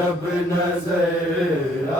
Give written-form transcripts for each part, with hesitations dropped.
जब नजर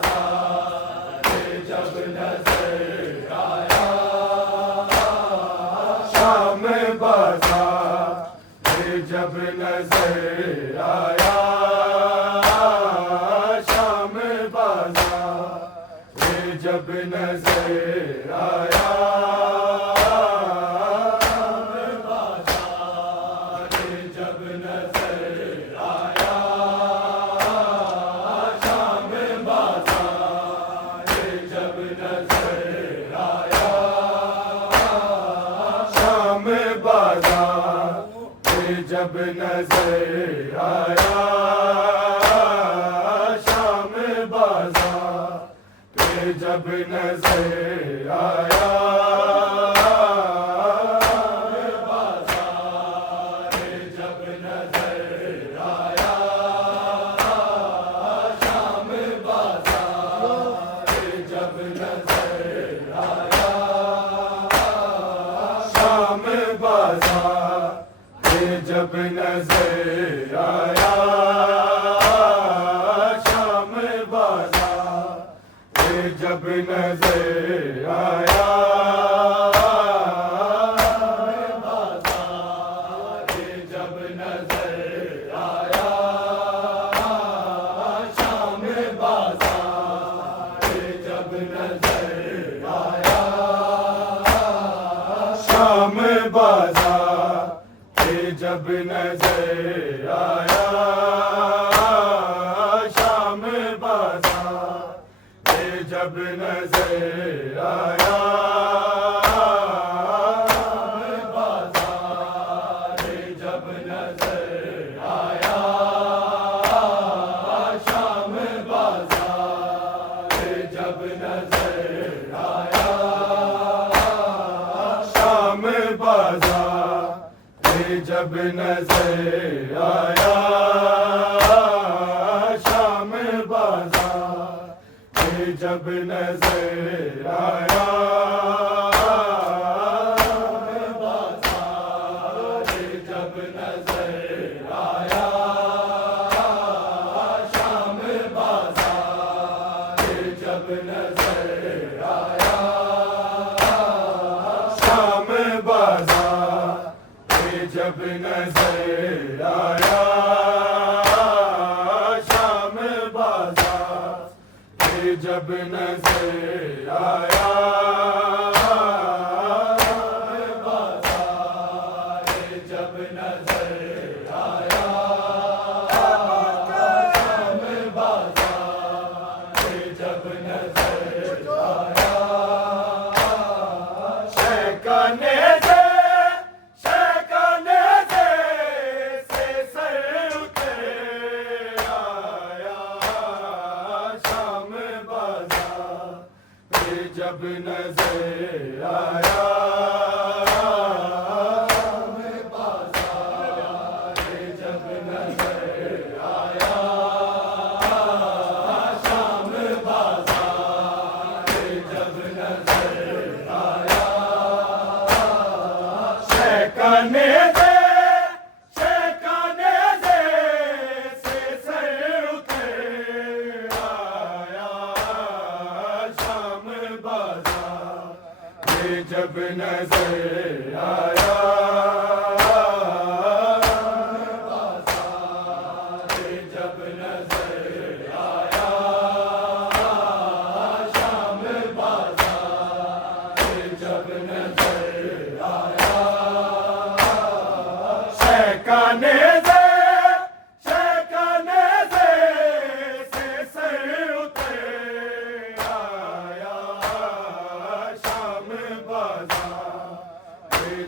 नजर आया शाम बाजार, जब नजर आया शाम बाजार, जब नजर आया शाम बाजार, जब नजर आया जब नजर आया शाम बाजार, जब नजर आया जब नजर आया शाम बाजार, जब नजर आया शाम बाजार, जब नजर आया शाम बाजार, जब नजर आया बाजार, जब नजर आया शाम बाजार, जब नजर आया शाम बाजार, जब नजर आया शाम बाजार, जब नजर आया बाजार, जब नजर आया शाम बाजार, जब नजर आया शाम बाजार, जब नजर आया शाम बाजार, जब नजर आया बाजार, जब नजर आया शाम बाजार, जब नजर आया शैकाने जब नजर आया बाजार, जब नजर आया शाम बाजार, जब नजर आया शैकाने जब नजर आया बाजार, जब नजर आया शाम बाजार, जब नजर आया शैकाने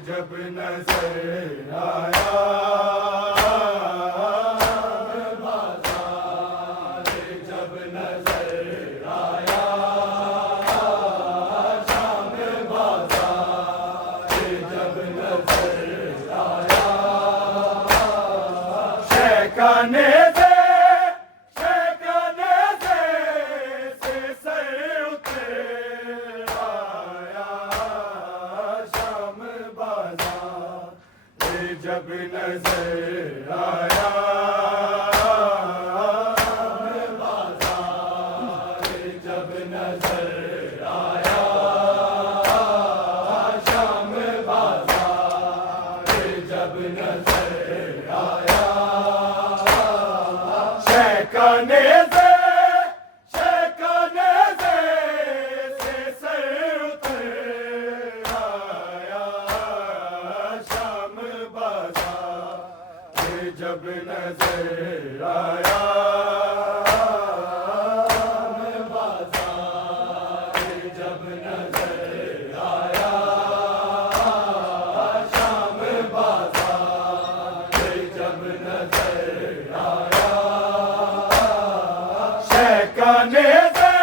जब नजर आया बाजार, जब नजर आया शाम बाजार, जब नजर आया शैकाने जब नजर आया बाजार, जब नजर आया शाम बाजार, जब नजर आया शैकाने जब नजर आया बाजार, जब नजर आया शाम बाजार, जब नजर आया शहकाने से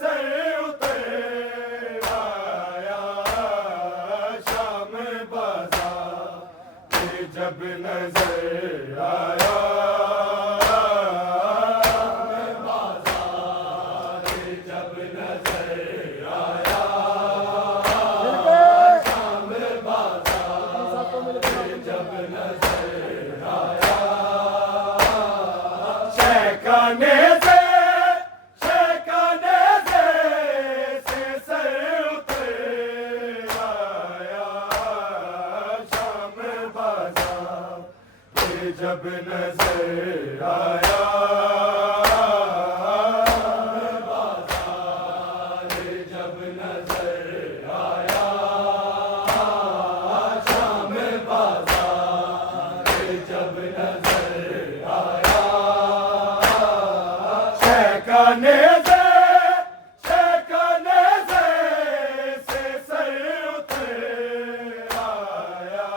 सर उतर आया शाम बाजार, जब नजर आया बाजार, जब नजर आया शाम बाजार, जब नजर आया शहकाने से सर उतर आया शाम बाजार, जब नजर आया बाजार, जब नजर आया शाम बाजार, जब नजर आया शहकाने से सर उतर आया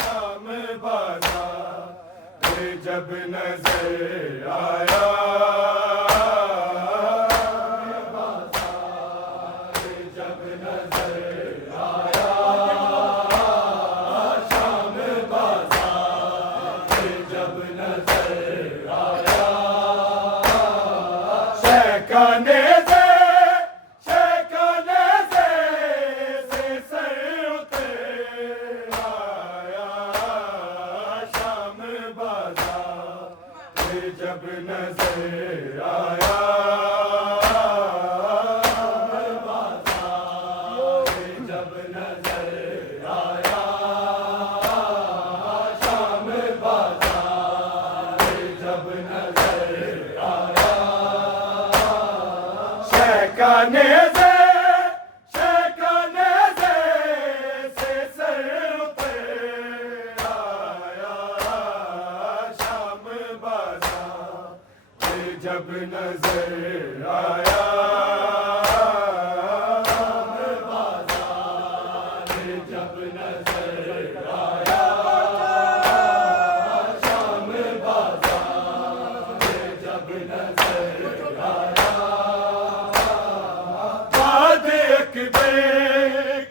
शाम बाजार, जब नजर आया बाजार, जब नजर आया शाम बाजार, जब नजर आया शहकाने से सर उतर आया शाम बाजार, जब नजर आया बाजार, जब नजर आया शाम बाजार, जब नजर आया शहकाने से सर उतर आया शाम बाजार, जब नजर आया बाजार, जब नजर आया शाम बाजार, जब नजर आया बाद अकबर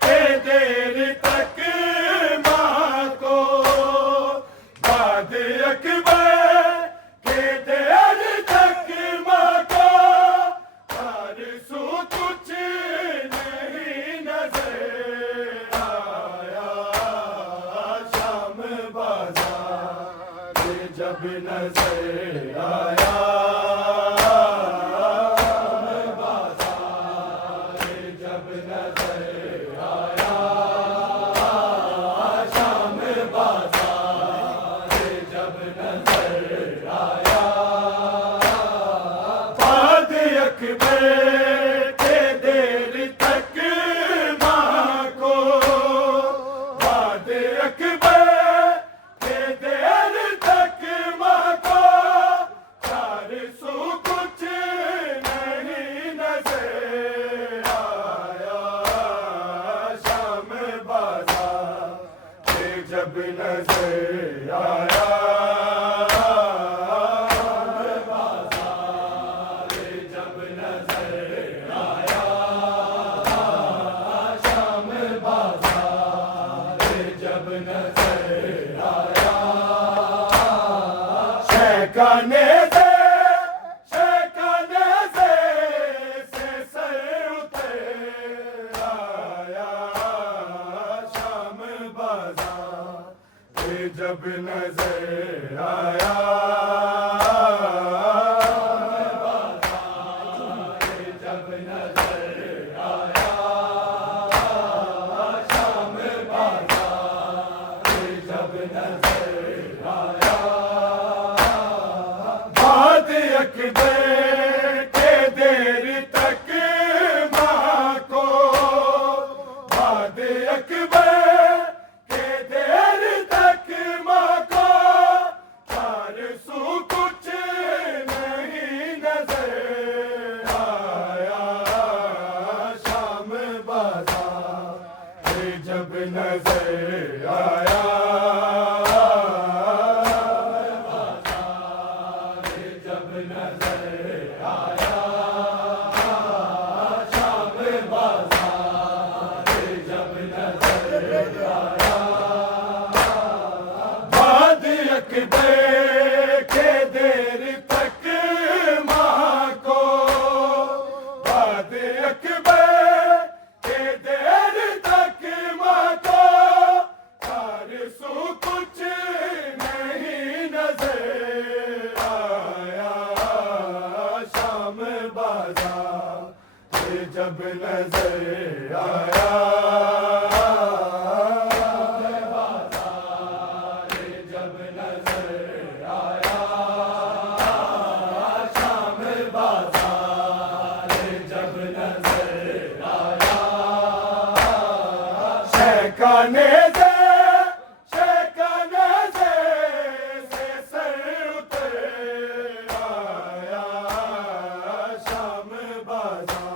के देर तक माँ को, बाद अकबर के देर तक माँ को आरज़ू कुछ नहीं नजर आया शाम बाजार, जब नजर आया बाजार, जब नजर आया शाम बाजार, जब नजर आया बाद अकबर के देर तक माँ को, बाद अकबर के देर तक माँ को आरज़ू कुछ नहीं नजर आया शाम बाजार, जब नजर आया बाजार, जब नजर आया शाम बाजार, जब नजर आया शहकाने से सर उतर आया शाम बाजार, जब नजर आया बाजार, जब नजर आया शाम बाजार, जब नजर आया बाद अकबर के देर तक माँ को, बाद अकबर जब नजर आया जब नजर आया शाम बाजार जब नजर आया बाद अकबर के देर तक माँ को बाद अकबर के देर तक माँ को आरज़ू कुछ नहीं नजर आया शाम बाजार जब नजर आया बाजार जब नजर आया शाम बाजार जब नजर आया शहकाने से सर उतर आया शाम बाजार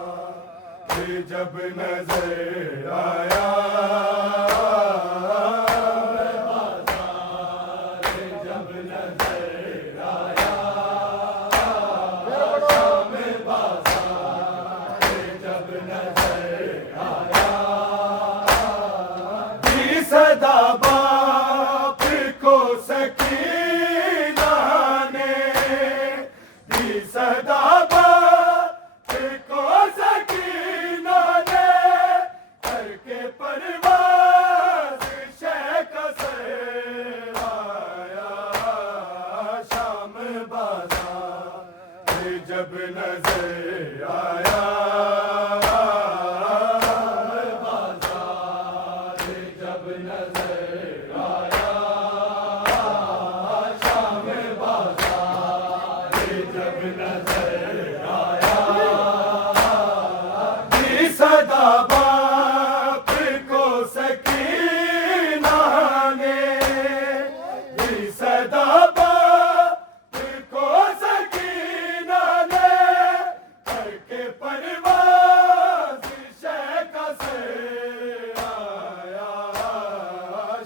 जब नजर आया बाजार जब नजर आया शाम बाजार जब नजर आया सदा बाप को सकीना ने दी सदा बाप को सकीना ने करके परवाज़ शेख से आया शाम बाजार जब नजर आया जब नजर आया शाम बाजार जब नजर आया सदा बाप को सकीना ने सदा बाप को सकीना ने करके परवाज़ शेख से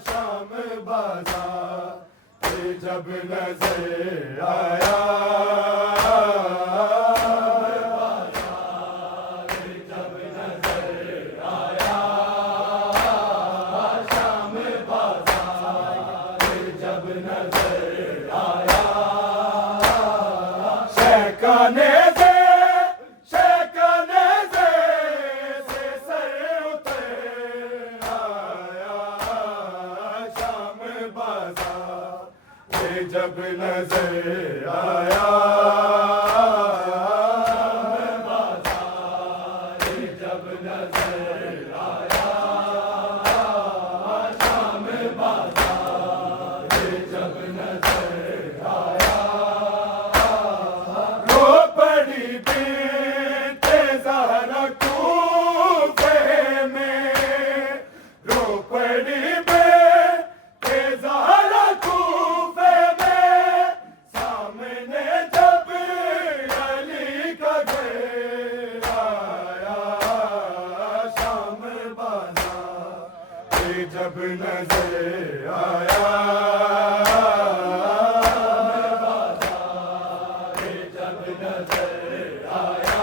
शाम बाजार जब नजर आया बाजार जब नजर आया शाम बाजार जब नजर आया शहकाने से सर उतर आया शाम बाजार जब नजर आया बाजार जब नजर आया शाम बाजार जब नजर आया रो पड़ी बिन्ते ज़हरा कूफे में रो पड़ी बिन्ते ज़हरा कूफे में सामने जब अली का घर आया शाम बाजार जब नजर आया बाजार जब नजर आया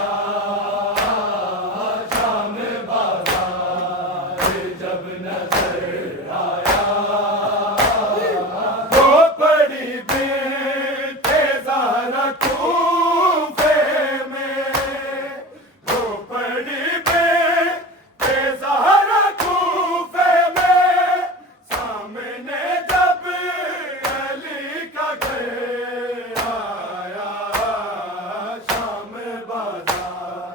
शाम बाजार जब नजर आया वो पड़ी बिन्ते ज़हरा कूफे में वो पड़ी बिन्ते ज़हरा कूफे में सामने जब अली का घर आया शाम बाजार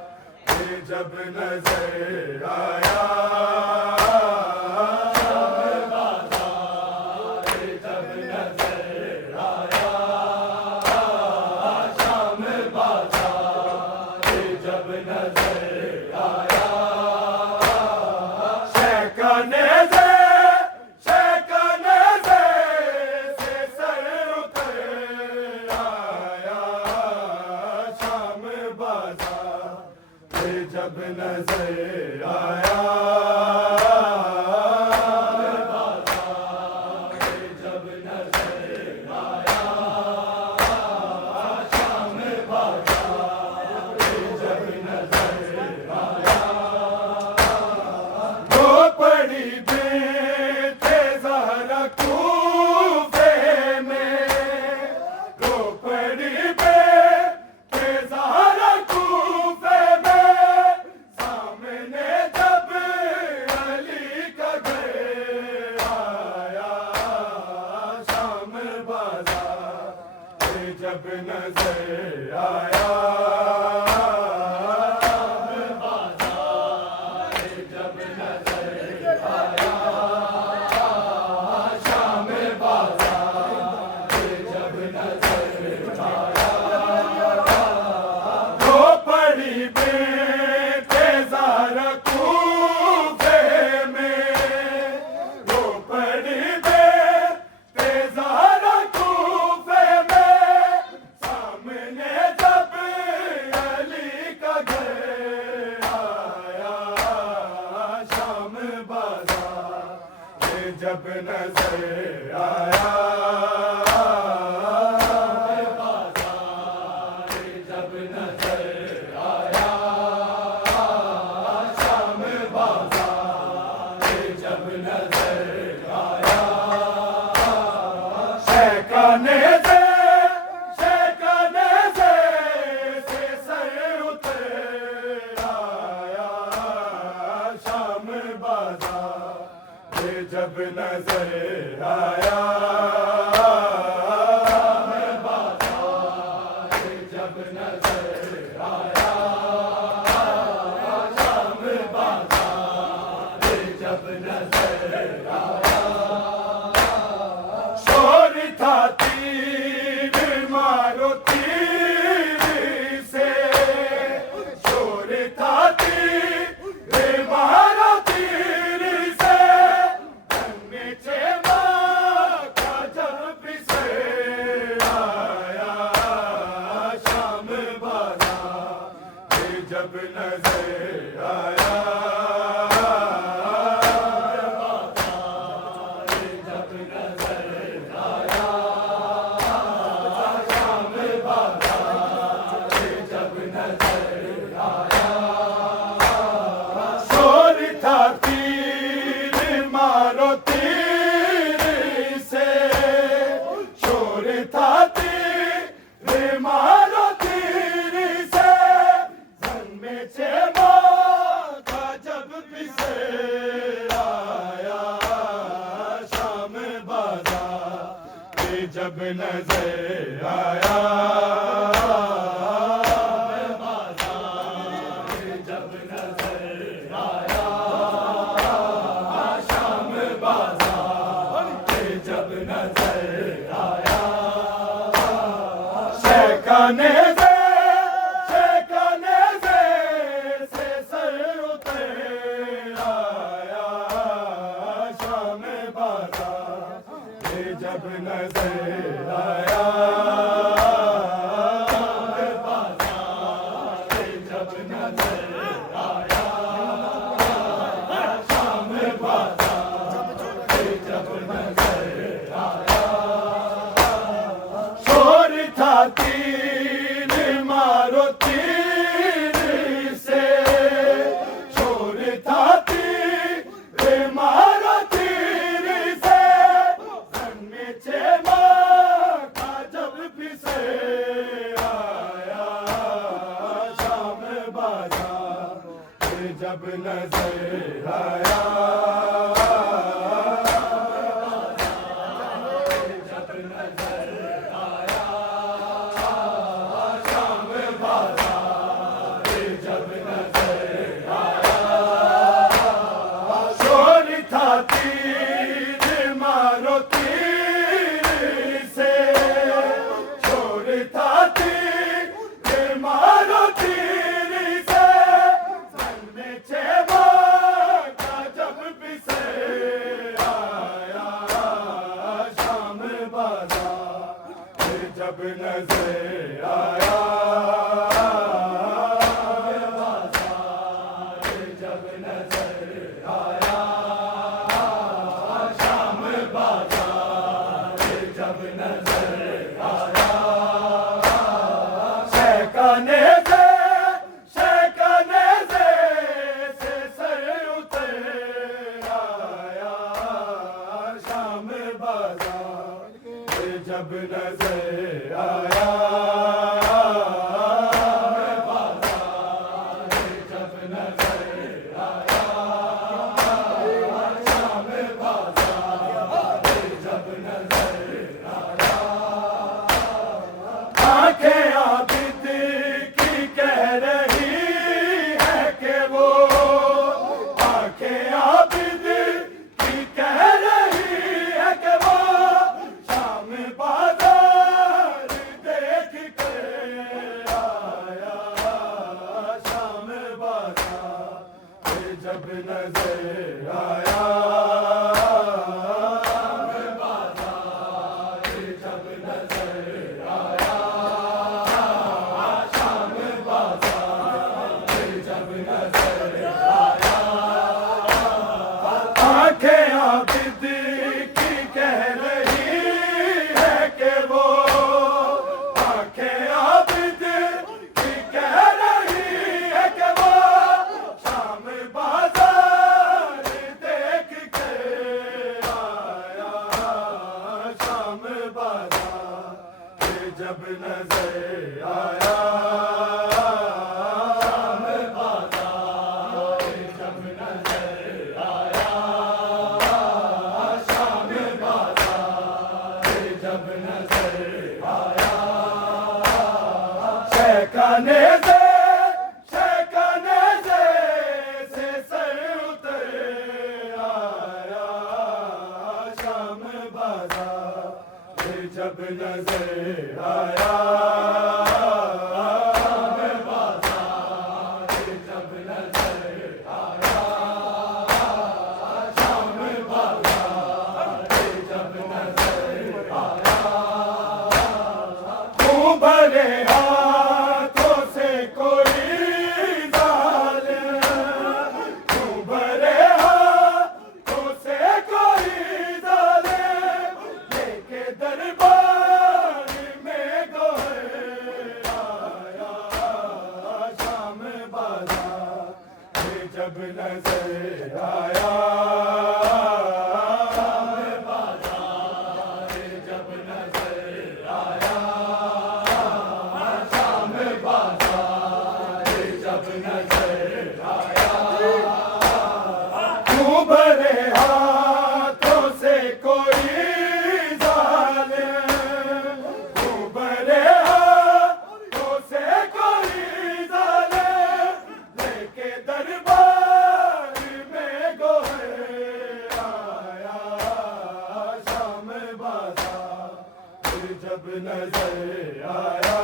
जब नजर आया जब नजर आया जब नजर आया शाम बाजार जब नजर आया वो पड़ी बेतेज़ार कूफे में वो पड़ी बेतेज़ार कूफे में सामने जब अली का घर आया शाम बाजार जब नजर आया जब नजर आया शाम बाजार जब नजर आया शहकाने से सर उतर आया शाम बाजार जब नजर आया जब नजर आया शाम बाजार जब नजर आया शोर था तीर मारो तीर से शोर था तीर मारो तीर से नीचे माँ का जब पिसे आया शाम बाजार जब नजर आया जब नजर आया शाम बाजार जब नजर आया शोर था तीर मारो तीर से शोर था तीर मारो तीर से संग में छेमा का जब पिसे आया शाम बाजार जब नजर आया जब नजर आया शाम बाजार जब नजर आया शहकाने से सर उतर आया शाम बाजार जब नजर आया जब नजर आया शाम बाजार जब नजर आया शोर था तीर मारो तीर से शोर था तीर मारो तीर से संग में छेमा का जब पिसे आया शाम बाजार जब नजर आया जब नजर आया शाम बाजार जब नजर आया शोर था तीर मारो तीर से शोर था तीर मारो तीर से संग में छेमा का जब पिसे आया शाम बाजार जब नजर आया जब नजर आया शाम बाजार जब नजर आया शहकाने से सर उतर आया शाम बाजार जब नजर आया जब नजर आया शाम बाजार जब नजर आया जब नजर आया शाम बाजार, जब नजर आया शाम बाजार, जब नजर आया शहकाने से सर उतर आया शाम बाजार, जब नजर आया शाम बाजार, जब नजर आया शाम बाजार, जब नजर आया तू भरे हाथों से कोई जालिम, तू भरे हाथों से कोई जालिम लेके दरबार में गोहर आया शाम बाजार, जब नजर आया शाम बाजार, जब नजर आया शाम बाजार, जब नजर आया तू भरे हाथों से कोई जालिम, तू भरे हाथों से कोई जालिम लेके दरबार में गोहर आया शाम बाजार, जब नजर आया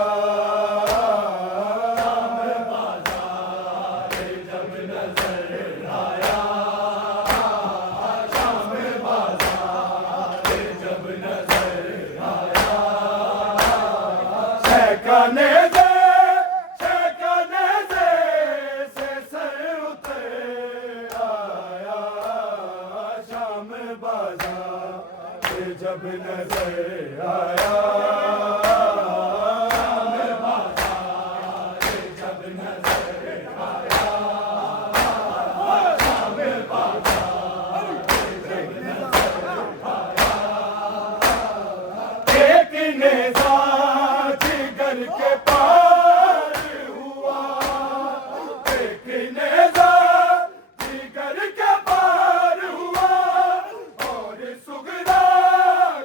शाम बाजार, जब नजर आया शाम बाजार, जब नजर आया शहकाने से सर उतर आया शाम बाजार, जब नजर आया शाम बाजार, जब नजर आया शाम बाजार, जब नजर आया एक नेज़ाज घर के पार हुआ, एक नेज़ाज घर के पार हुआ और सुगरा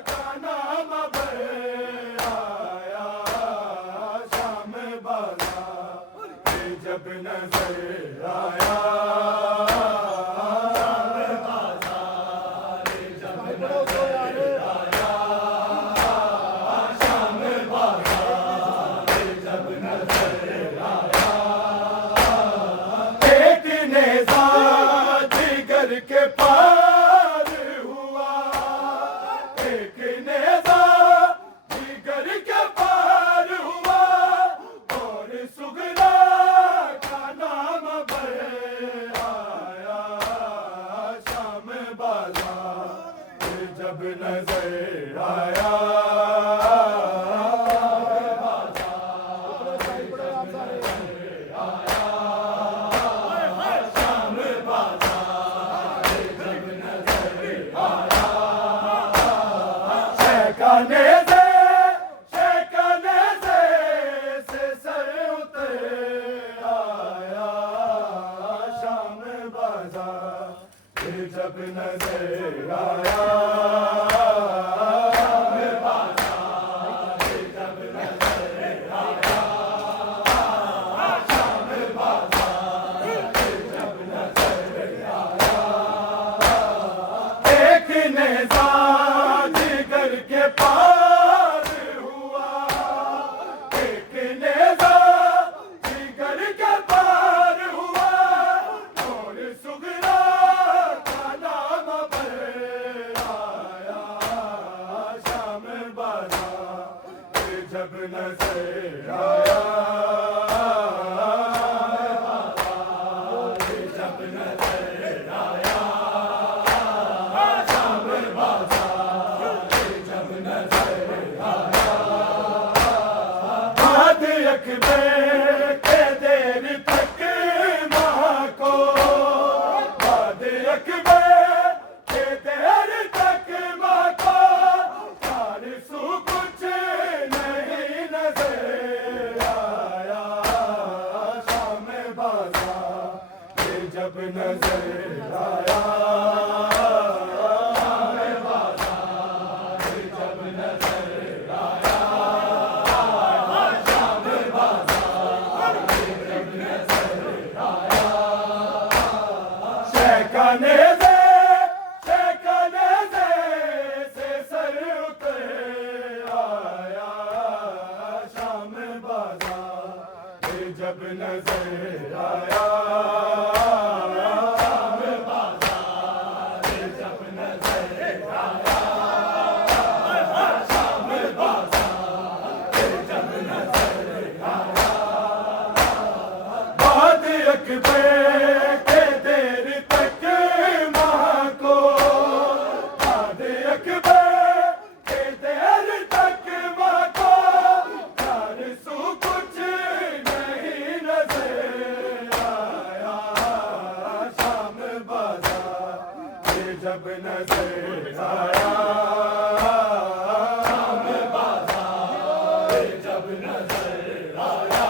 का नाम भर आया शाम बाजार, जब नजर आया शाम बाजार, जब नजर आया शाम बाजार, जब नजर आया एक नेज़ाज घर के पार हुआ, एक नेज़ाज घर के पार हुआ और सुगरा का नाम भर आया शाम बाजार, जब नजर आया शाम बाजार, जब नजर आया शहकाने से सर उतर आया शाम बाजार, जब नजर आया शाम बाजार, जब नजर आया शाम बाजार, जब नजर आया एक नेज़ाज घर के पार हुआ, एक नेज़ाज घर के पार हुआ और सुगरा का नाम भर आया शाम बाजार, जब नजर आया जब नजर आया शाम बाजार, जब नजर आया बाद अकबर के देर तक माँ को, बाद अकबर के देर तक माँ को कुछ नहीं नजर आया, शाम बाजार जब नजर आया,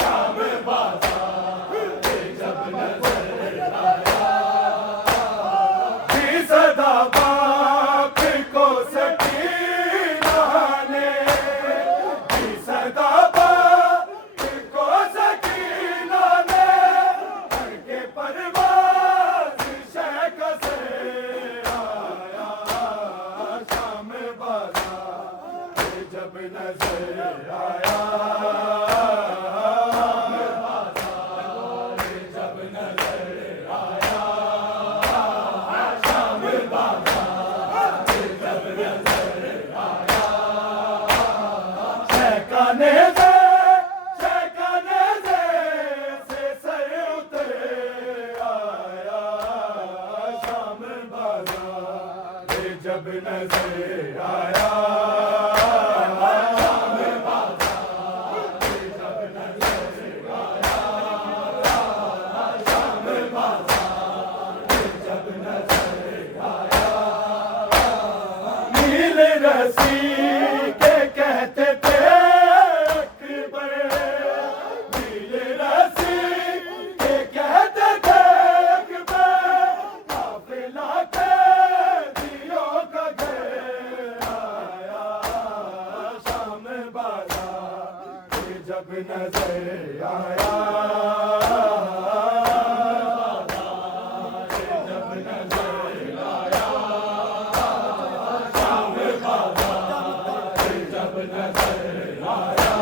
शाम बाजार जब नजर आया, भी सदा बाप को सकीना ने, भी सदा बाप को सकीना ने, करके परवाज़ शेख से आया, शाम बाजार जब नजर आया, जब नजर आया, शाम बाजार जब नजर आया, शेखाने से सर उतरे आया, शाम बाजार जब नजर आया, शाम बाजार जब नजर आया, शाम बाजार जब नजर आया, नील रसी के कहते थे अकबर, नील रसी के कहते थे अकबर, काफिला कैदियों का घर आया, शाम बाजार जब नजर आया, जब नजर आया, शाम बाजार जब नजर आया,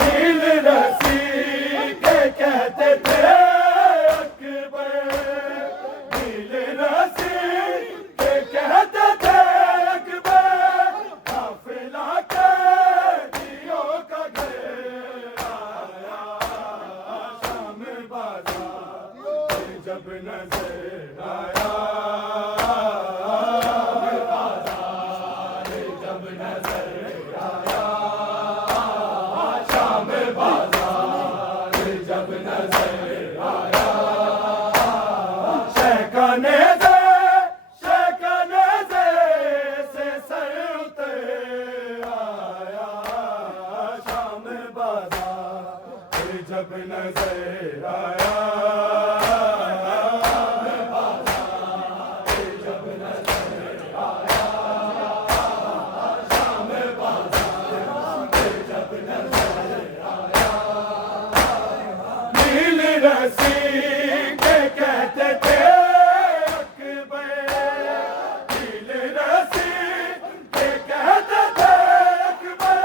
नील रसी के कहते थे अकबर, नील रसी के कहते थे अकबर, काफिला कैदियों का घर आया, शाम बाजार जब नजर आया, जब नजर आया, शाम बाजार जब नजर आया, शेखाने से सर उतरे आया, शाम बाजार जब नजर आया, जब नजर आया, शाम बाजार जब नजर आया, नील रसी के कहते थे अकबर, नील रसी के कहते थे अकबर,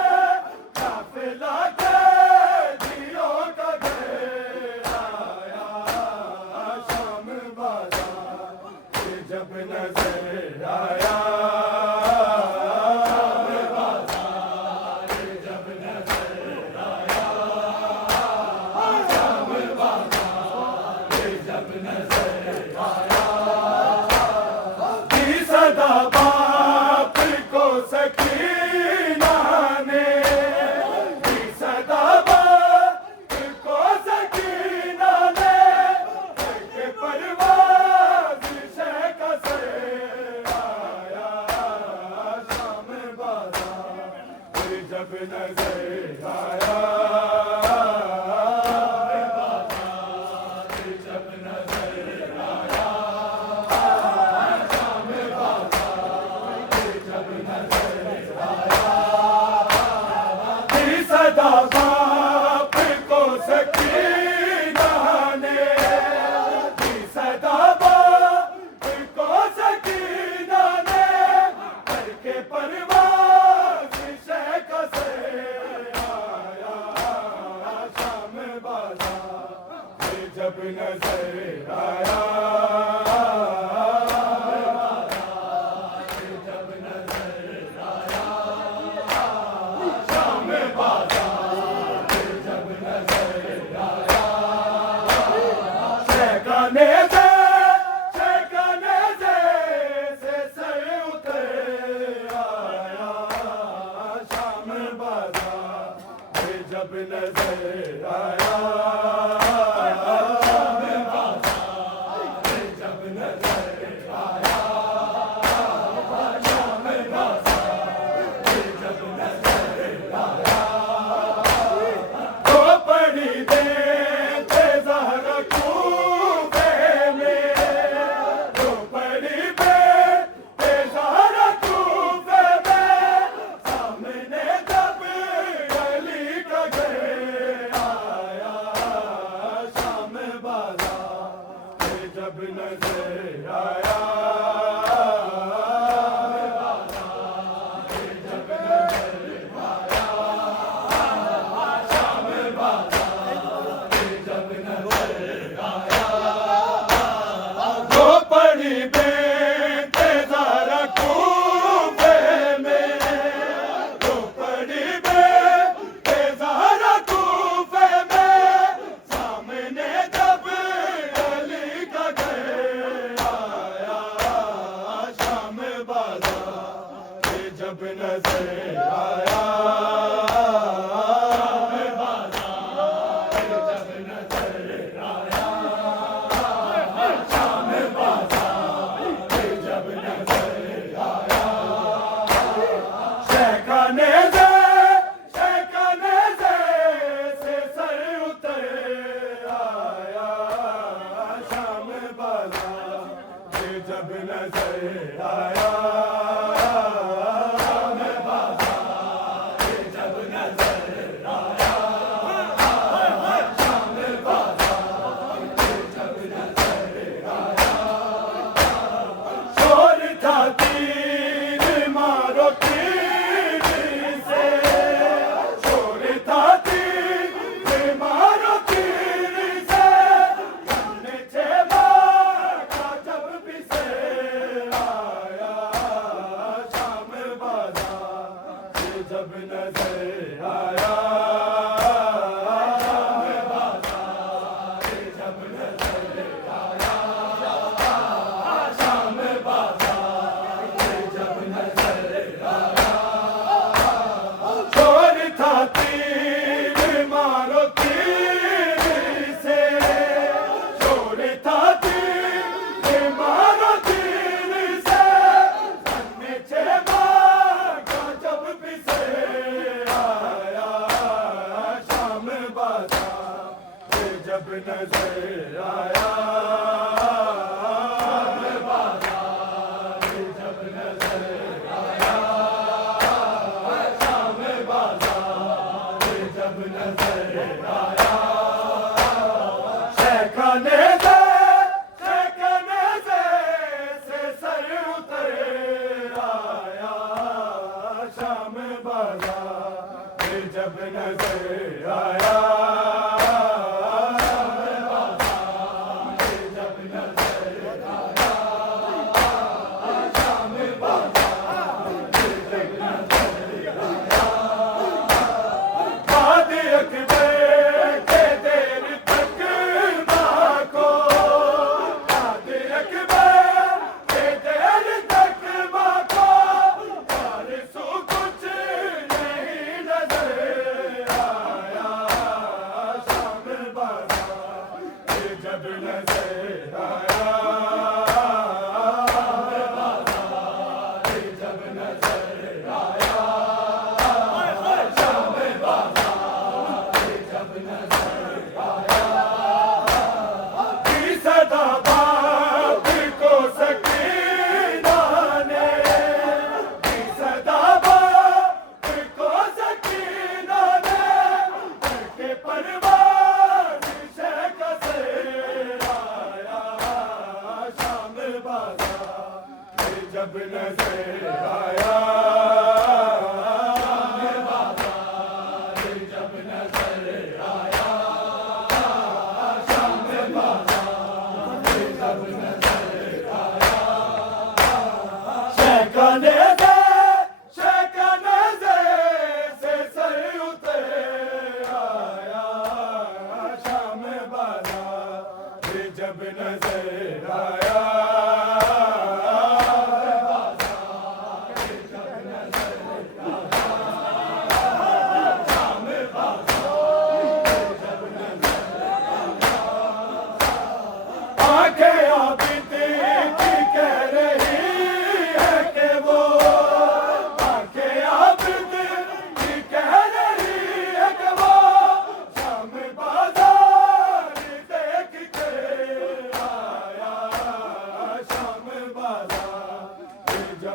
काफिला कैदियों का घर आया, शाम बाजार जब नजर आया, शाम बाजार जब नजर आया, शाम बाजार जब नजर आया, भी सदा बाप को सकीना ने, भी सदा बाप को सकीना ने, करके परवाज़ शेख से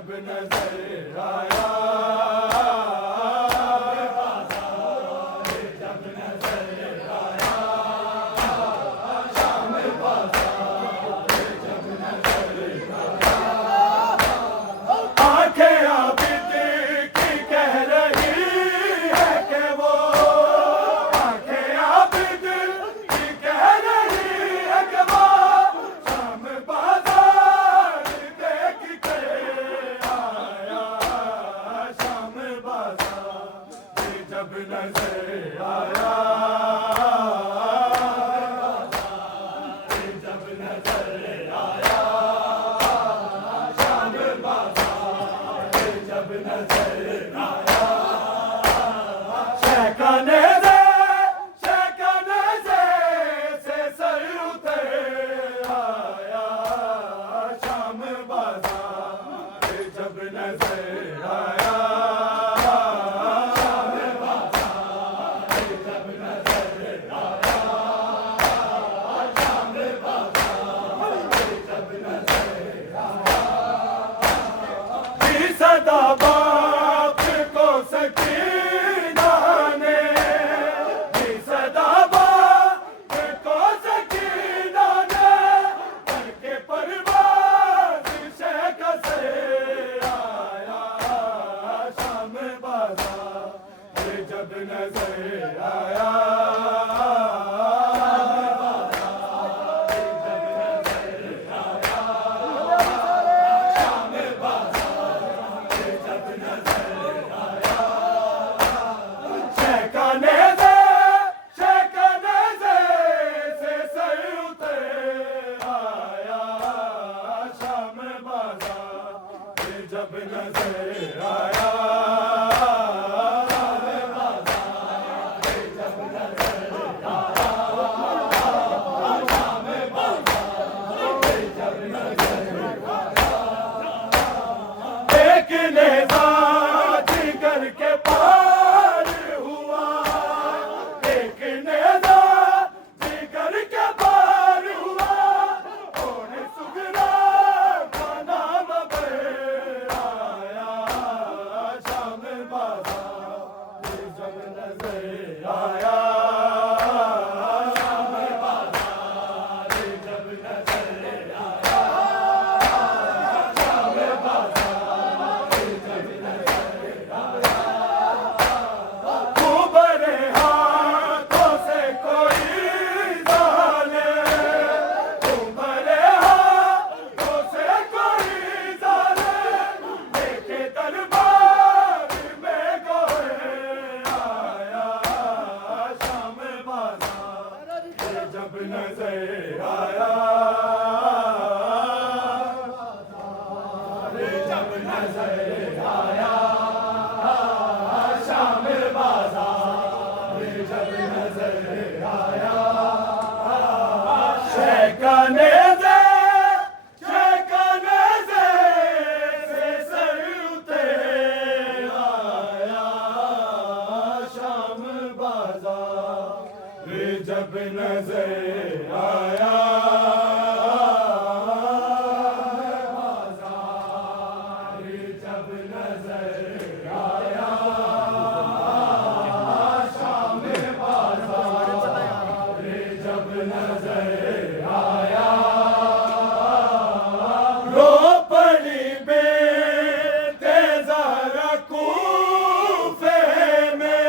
जब नजर आया जब नजर आया शाम बाजार जब नजर आया आंखें आबिद की कह रही है कि वो आंखें आबिद की कह रही है कि वो शाम बाजार देख के आया शाम बाजार जब नजर आया जब नजर आया शाम बाजार जब नजर आया शहकाने से सर उतर आया शाम बाजार जब नजर आया शाम बाजार जब नजर आया शाम बाजार जब नजर आया की सदा बाप को सकीना ने की सदा बाप को सकीना ने करके परवाज़ शेख से आया शाम बाजार जब नजर आया शहकाने से सर उतर आया शाम बाजार जब नजर आया जब नजर आया शाम बाजार जब नजर आया एक नेज़ा जिगर के पार हुआ एक नेज़ा जिगर के पार हुआ और सुगरा का नाम आया शाम बाजार जब नजर आया शाम बाजार जब नजर आया शाम बाजार जब नजर आया खूबरे हाथों से कोई जाने खूबरे हाथों से कोई जाने लेके दरबार में गोए आया शाम बाजार जब नजर आया जब नजर आया शाम बाजार जब नजर आया शहकाने से सर उतर आया शाम बाजार जब नजर आया बाजार जब नजर आया शाम बाजार जब नजर आया रो पड़ी बेटे ज़रा कूफे में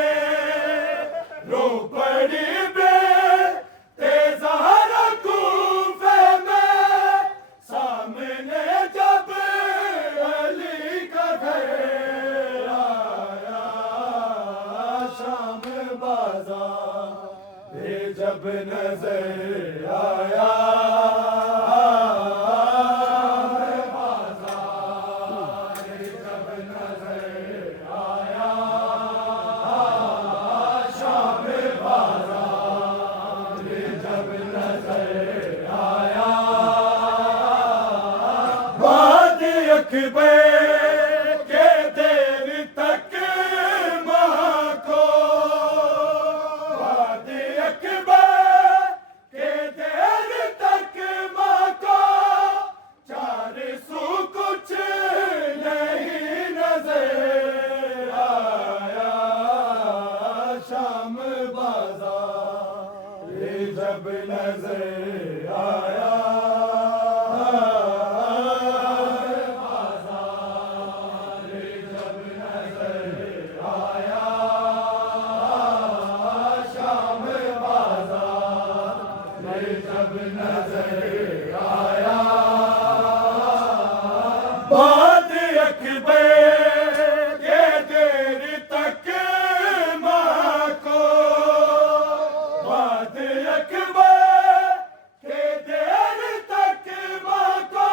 रो पड़ी बेटे ज़रा कूफे में सामने जब अली का घर आया शाम बाजार जब नजर आया बाजार जब नजर आया शाम बाजार जब नजर आया बाद अकबर के देर तक माँ को बाद अकबर के देर तक माँ को चार सू कुछ नहीं बाद अकबर के देर तक माँ को, बाद अकबर के देर तक माँ को,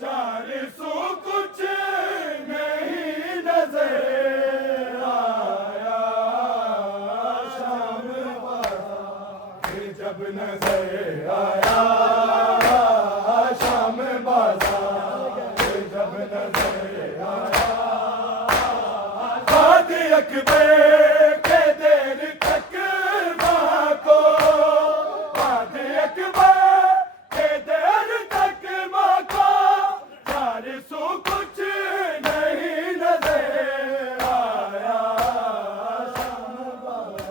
चार सौ कुछ नहीं नजर आया। शाम बाज़ार जब नजर आया, शाम बाज़ार जब नजर आया, बाद अकबर के देर तक माँ को, बाद अकबर के देर तक माँ को, चार सौ कुछ नहीं नजर आया। शाम बाज़ार